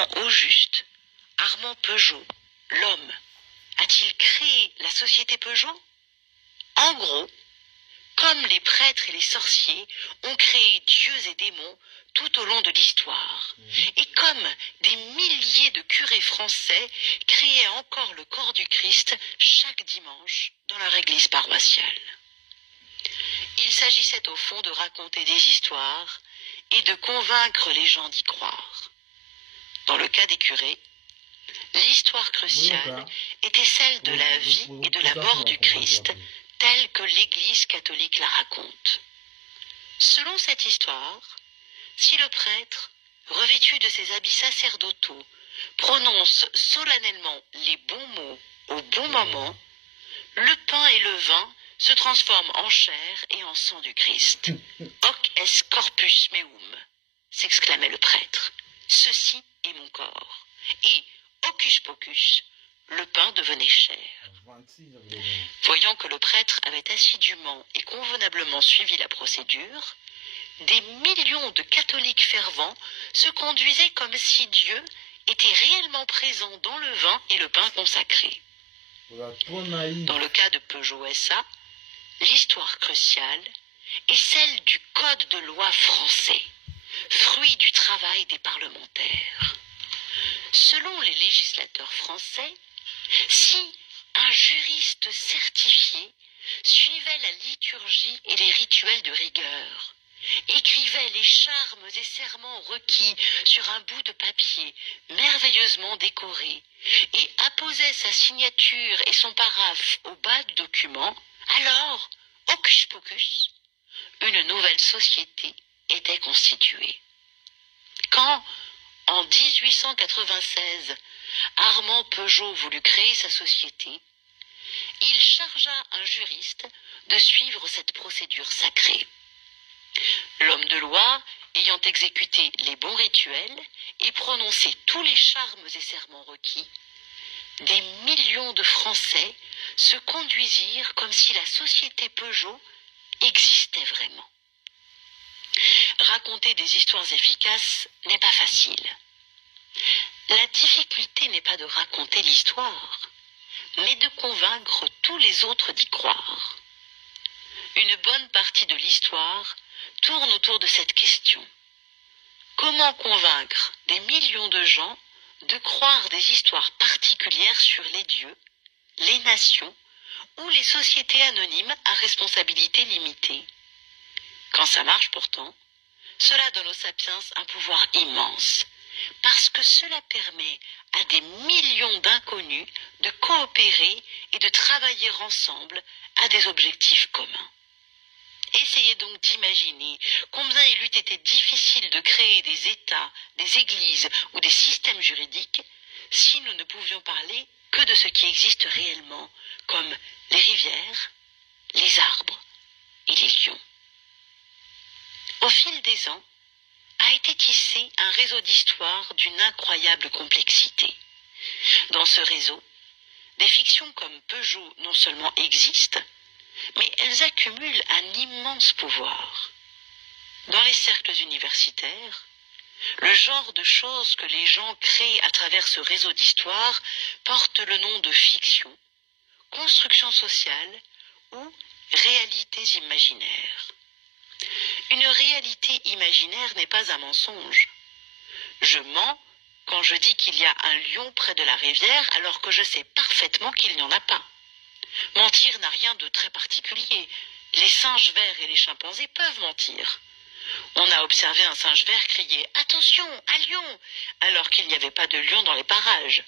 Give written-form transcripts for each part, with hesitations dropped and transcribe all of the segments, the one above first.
Comment au juste Armand Peugeot, l'homme, a-t-il créé la société Peugeot? En gros, comme les prêtres et les sorciers ont créé dieux et démons tout au long de l'histoire, et comme des milliers de curés français créaient encore le corps du Christ chaque dimanche dans leur église paroissiale. Il s'agissait au fond de raconter des histoires et de convaincre les gens d'y croire. Dans le cas des curés, l'histoire cruciale était celle de la vie et de la mort du Christ, telle que l'Église catholique la raconte. Selon cette histoire, si le prêtre, revêtu de ses habits sacerdotaux, prononce solennellement les bons mots au bon moment, le pain et le vin se transforment en chair et en sang du Christ. Hoc est corpus meum, s'exclamait le prêtre. Ceci est mon corps. Et hocus pocus, le pain devenait chair. Voyant que le prêtre avait assidûment et convenablement suivi la procédure, des millions de catholiques fervents se conduisaient comme si Dieu était réellement présent dans le vin et le pain consacré. Dans le cas de Peugeot SA, l'histoire cruciale est celle du code de loi français, fruit du travail des parlementaires. Selon les législateurs français, si un juriste certifié suivait la liturgie et les rituels de rigueur, écrivait les charmes et serments requis sur un bout de papier merveilleusement décoré et apposait sa signature et son paraphe au bas du document, alors, hocus pocus, une nouvelle société était constituée. Quand, en 1896, Armand Peugeot voulut créer sa société, il chargea un juriste de suivre cette procédure sacrée. L'homme de loi, ayant exécuté les bons rituels et prononcé tous les charmes et serments requis, des millions de Français se conduisirent comme si la société Peugeot existait vraiment. Raconter des histoires efficaces n'est pas facile. La difficulté n'est pas de raconter l'histoire, mais de convaincre tous les autres d'y croire. Une bonne partie de l'histoire tourne autour de cette question. Comment convaincre des millions de gens de croire des histoires particulières sur les dieux, les nations ou les sociétés anonymes à responsabilité limitée? Quand ça marche pourtant, cela donne aux sapiens un pouvoir immense, parce que cela permet à des millions d'inconnus de coopérer et de travailler ensemble à des objectifs communs. Essayez donc d'imaginer combien il eût été difficile de créer des États, des églises ou des systèmes juridiques si nous ne pouvions parler que de ce qui existe réellement, comme les rivières, les arbres et les lions. Au fil des ans, a été tissé un réseau d'histoires d'une incroyable complexité. Dans ce réseau, des fictions comme Peugeot non seulement existent, mais elles accumulent un immense pouvoir. Dans les cercles universitaires, le genre de choses que les gens créent à travers ce réseau d'histoires porte le nom de fiction, construction sociale ou réalités imaginaires. Une réalité imaginaire n'est pas un mensonge. Je mens quand je dis qu'il y a un lion près de la rivière alors que je sais parfaitement qu'il n'y en a pas. Mentir n'a rien de très particulier. Les singes verts et les chimpanzés peuvent mentir. On a observé un singe vert crier « Attention, un lion !» alors qu'il n'y avait pas de lion dans les parages.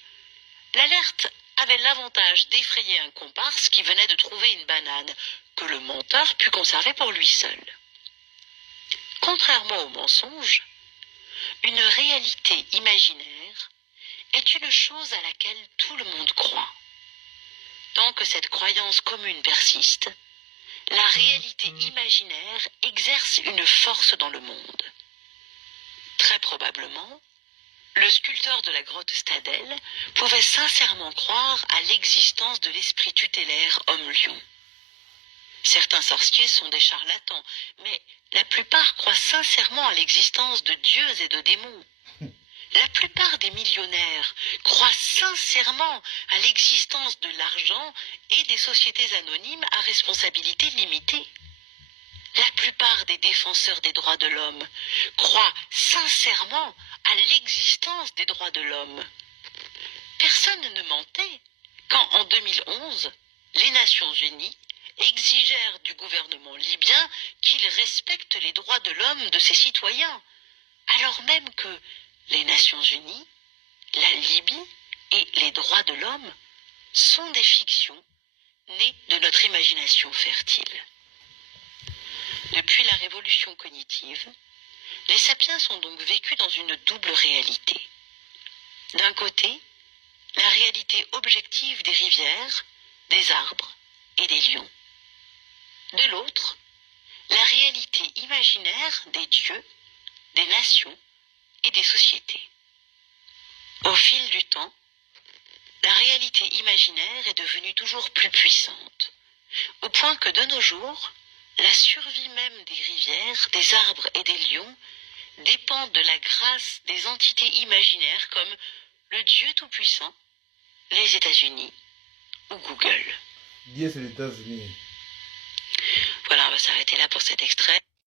L'alerte avait l'avantage d'effrayer un comparse qui venait de trouver une banane que le menteur put conserver pour lui seul. Contrairement au mensonge, une réalité imaginaire est une chose à laquelle tout le monde croit. Tant que cette croyance commune persiste, la réalité imaginaire exerce une force dans le monde. Très probablement, le sculpteur de la grotte Stadel pouvait sincèrement croire à l'existence de l'esprit tutélaire homme-lion. Certains sorciers sont des charlatans, mais la plupart croient sincèrement à l'existence de dieux et de démons. La plupart des millionnaires croient sincèrement à l'existence de l'argent et des sociétés anonymes à responsabilité limitée. La plupart des défenseurs des droits de l'homme croient sincèrement à l'existence des droits de l'homme. Personne ne mentait quand, en 2011, les Nations Unies exigèrent du gouvernement libyen qu'il respecte les droits de l'homme de ses citoyens, alors même que les Nations Unies, la Libye et les droits de l'homme sont des fictions nées de notre imagination fertile. Depuis la révolution cognitive, les sapiens ont donc vécu dans une double réalité. D'un côté, la réalité objective des rivières, des arbres et des lions. De l'autre, la réalité imaginaire des dieux, des nations et des sociétés. Au fil du temps, la réalité imaginaire est devenue toujours plus puissante, au point que de nos jours, la survie même des rivières, des arbres et des lions dépend de la grâce des entités imaginaires comme le Dieu Tout-Puissant, les États-Unis ou Google. Dieu, c'est les États-Unis. Voilà, on va s'arrêter là pour cet extrait.